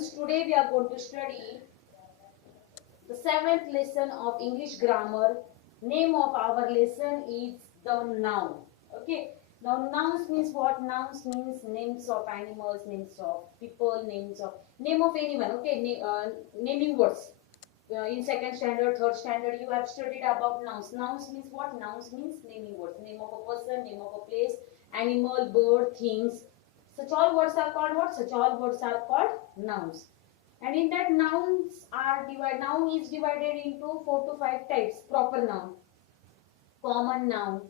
students, today we are going to study the seventh lesson of English grammar. Name of our lesson is the noun. Okay. Now nouns means what? Nouns means names of animals, names of people, name of anyone. Okay. Naming words. In second standard, third standard, you have studied about nouns. Nouns means what? Nouns means naming words. Name of a person, name of a place, animal, bird, things. Such all words are called what? Such all words are called nouns. And in that noun is divided into 4 to 5 types. Proper noun, common noun,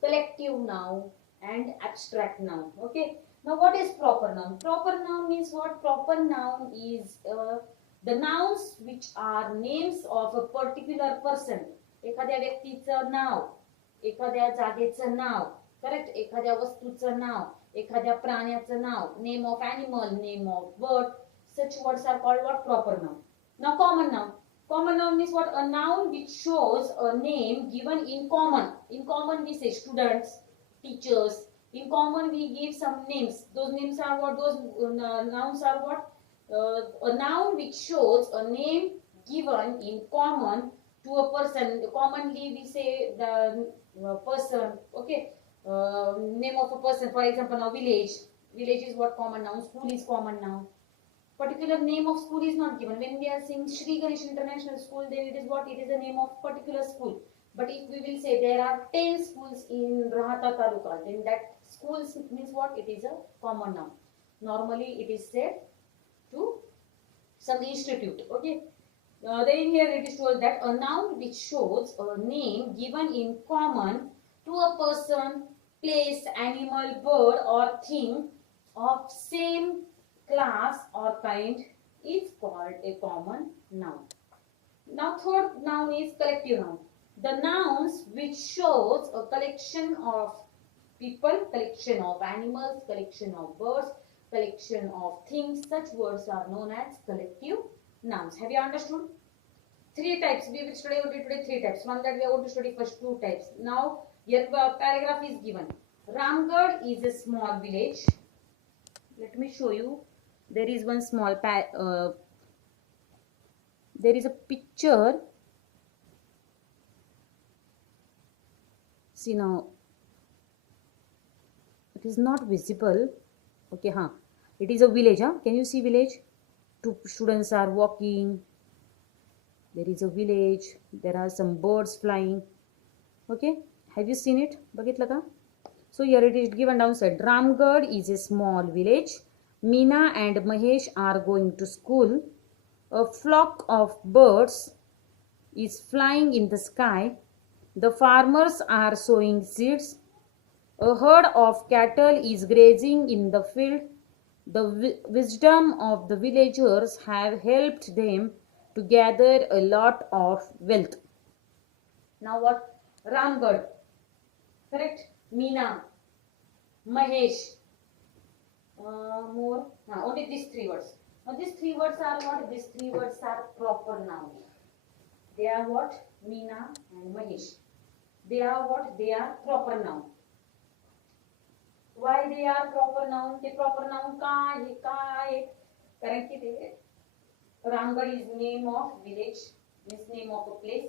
collective noun, and abstract noun. Okay. Now what is proper noun? Proper noun means what? Proper noun is the nouns which are names of a particular person. एखाद्या व्यक्तीचं नाव, एखाद्या जागेचं नाव, correct, एखाद्या वस्तूचं नाव, एखाद्या प्राण्याचं नाव, name of animal, name of bird. Such words are called what? Proper noun. Now common noun. Common noun means what? A noun which shows a name given in common. In common we say students, teachers. In common we give some names. Those names are what? Those nouns are what? A noun which shows a name given in common to a person. Commonly we say the person. Okay. Name of a person. For example, now village. Village is what? Common noun. School is common noun. Particular name of school is not given. When we are saying Shri Ganesh International School, then it is what? It is a name of particular school. But if we will say there are 10 schools in Rahata Taluka, then that schools means what? It is a common noun. Normally it is said to some institute. Okay. Then here it is told that a noun which shows a name given in common to a person, place, animal, bird or thing of same class or kind is called a common noun. Now third noun is collective noun. The nouns which shows a collection of people, collection of animals, collection of birds, collection of things, such words are known as collective nouns. Have you understood? 3 types. We will study today 3 types. One that we are going to study first 2 types. Now here paragraph is given. Ramgarh is a small village. Let me show you. There is one small there is a picture. See now, it is not visible. Okay, it is a village. Can you see village? 2 students are walking. There is a village. There are some birds flying. Okay, have you seen it? Bagitla ka? So here it is given downside. Ramgarh is a small village. Meena and Mahesh are going to school. A flock of birds is flying in the sky. The farmers are sowing seeds. A herd of cattle is grazing in the field. The wisdom of the villagers have helped them to gather a lot of wealth. Now what? Ramgarh. Correct? Meena, Mahesh. More. Only these 3 words. Now these 3 words are what? These 3 words are proper noun. They are what? Meena and Mahesh. They are what? They are proper noun. Why they are proper noun? The proper noun का है? Correct it. Ramgarh is name of village, means name of a place.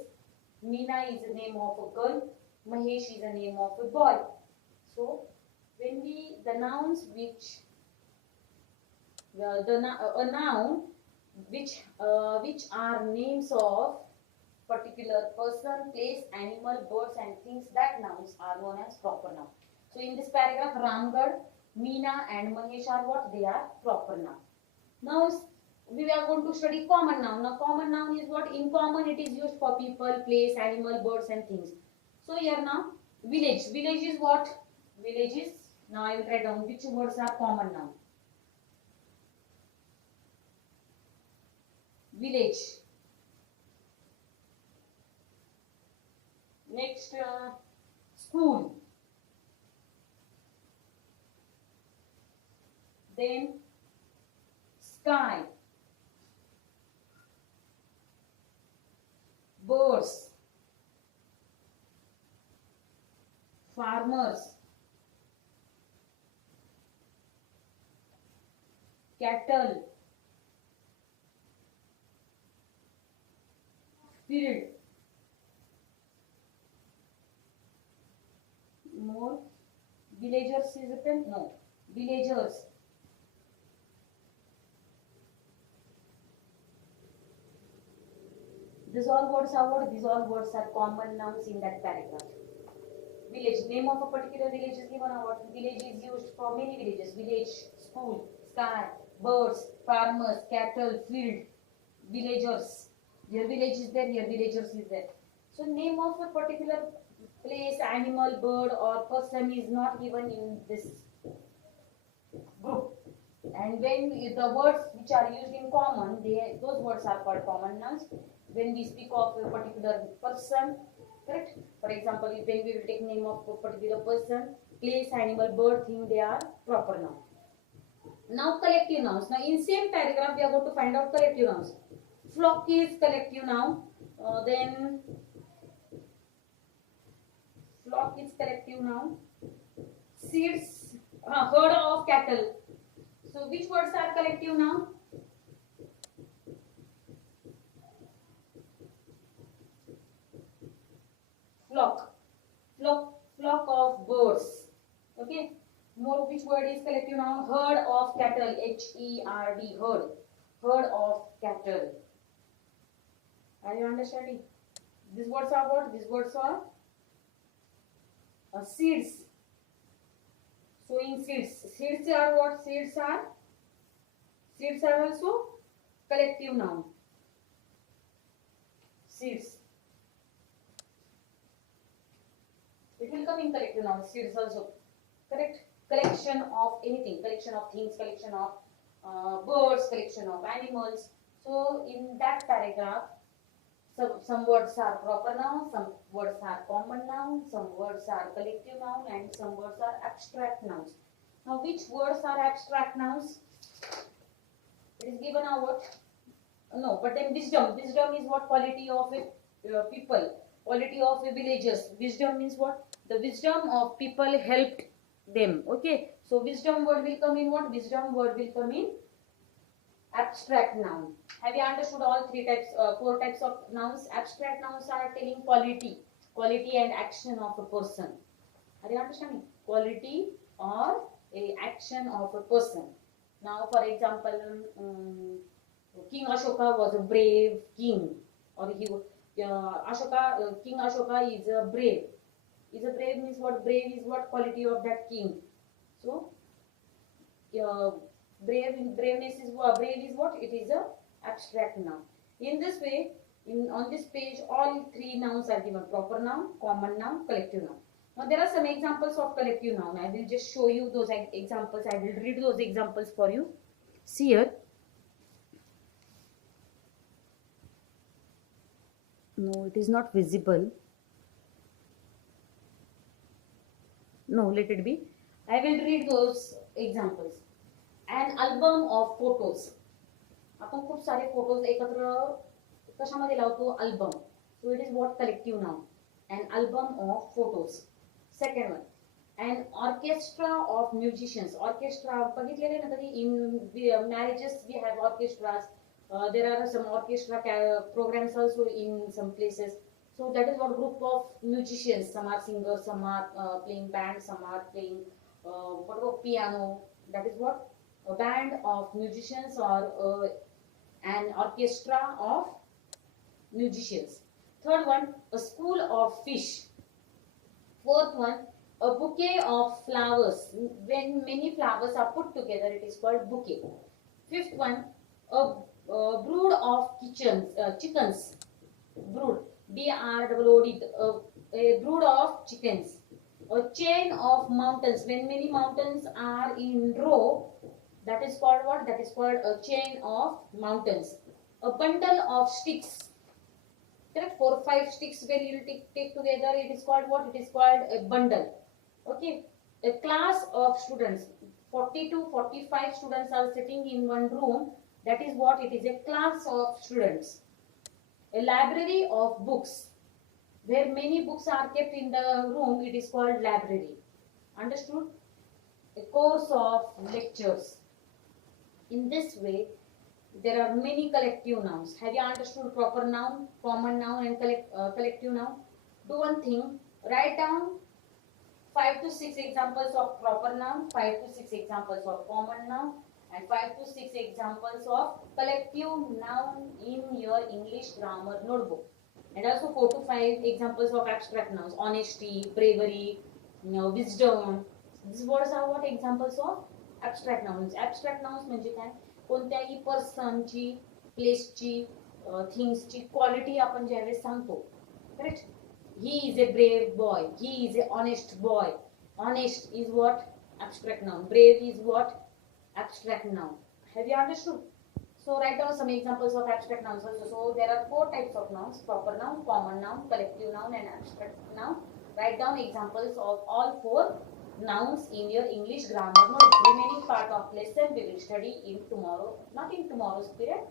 Meena is the name of a girl. Mahesh is the name of a boy. So when the nouns which a noun which are names of particular person, place, animal, birds and things, that nouns are known as proper noun. So in this paragraph, Ramgarh, Meena and Mahesh are what? They are proper noun. Now we are going to study common noun. Now common noun is what? In common it is used for people, place, animal, birds and things. So here now village. Village is what? Village is, now I will write down which words are common noun. Village. Next, school. Then sky. Birds. Farmers. Cattle. field. More. Villagers is written? No. Villagers. These all words are what? These all words are common nouns in that paragraph. Village. Name of a particular village is given. What village is used for many villages. Village, school, sky, birds, farmers, cattle, field, villagers. Your village is there, your villagers is there. So name of a particular place, animal, bird or person is not given in this group. And when the words which are used in common, those words are called common nouns. When we speak of a particular person, correct? For example, when we will take name of a particular person, place, animal, bird, thing, they are proper noun. Now collective nouns. Now in same paragraph we are going to find out collective nouns. Flock is collective noun. Then flock is collective noun. Seeds, herd of cattle. So which words are collective noun? Flock of birds. Okay. More, which word is collective noun? Herd of cattle. H-E-R-D. Herd of cattle. Are you understanding? These words are what? These words are seeds. Sowing seeds. Seeds are what? Seeds are also collective noun. Seeds. It will come in collective noun. Seeds also. Correct? Collection of anything. Collection of things. Collection of birds. Collection of animals. So in that paragraph, some words are proper noun, some words are common noun, some words are collective noun, and some words are abstract nouns. Now, which words are abstract nouns? It is given a what? No, but then wisdom. Wisdom is what? Quality of a people, quality of a villagers. Wisdom means what? The wisdom of people helped them. Okay, so wisdom word will come in what? Wisdom word will come in abstract noun. Have you understood all four types of nouns? Abstract nouns are telling quality and action of a person. Are you understanding? Quality or a action of a person. Now, for example, King Ashoka was a brave king, or King Ashoka is a brave. Is a brave means what? Brave is what? Quality of that king. So, braveness is what? Brave is what? It is a abstract noun. In this way, on this page, all three nouns are given: proper noun, common noun, collective noun. Now there are some examples of collective noun. I will just show you those examples. I will read those examples for you. See here. No, it is not visible. No, let it be. I will read those examples. An album of photos. आपण खूप सारे photos एकत्र कशामध्ये लावतो? Album. So it is what? Collective noun. An album of photos. Second one, an orchestra of musicians. Orchestra बघितलेले ना कधी? In marriages we have orchestras. There are some orchestra programs also in some places. So that is what? Group of musicians. Some are singers, some are playing band, some are playing what about piano. That is what? A band of musicians or an orchestra of musicians. Third one, a school of fish. Fourth one, a bouquet of flowers. When many flowers are put together, it is called bouquet. Fifth one, a brood of chickens. Brood, B-R-O-O-D, a brood of chickens. A chain of mountains. When many mountains are in row, that is called what? That is called a chain of mountains. A bundle of sticks. Correct? 4 or 5 sticks when you take together, it is called what? It is called a bundle. Okay. A class of students. 40 to 45 students are sitting in one room. That is what? It is a class of students. A library of books. Where many books are kept in the room, it is called library. Understood? A course of lectures. In this way, there are many collective nouns. Have you understood proper noun, common noun, and collective noun? Do one thing, write down 5 to 6 examples of proper noun, 5 to 6 examples of common noun, and 5 to 6 examples of collective noun in your English grammar notebook. And also 4 to 5 examples of abstract nouns, honesty, bravery, wisdom. These words are what examples of abstract nouns. Abstract nouns म्हणजे काय, कोणत्याही पर्सनची, प्लेसची, थिंग्सची quality आपण ज्यावेळेस सांगतो, correct. He is a brave boy, he is a honest boy. Honest is what? Abstract noun. Brave is what? Abstract noun. Have you understood? So write down some examples of abstract nouns also. So there are 4 types of nouns: proper noun, common noun, collective noun, and abstract noun. Write down examples of all 4 nouns in your English grammar note. Remaining part of lesson we will study in tomorrow, not in tomorrow's period,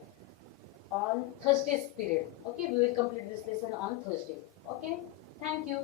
on Thursday's period. Okay, we will complete this lesson on Thursday. Okay, thank you.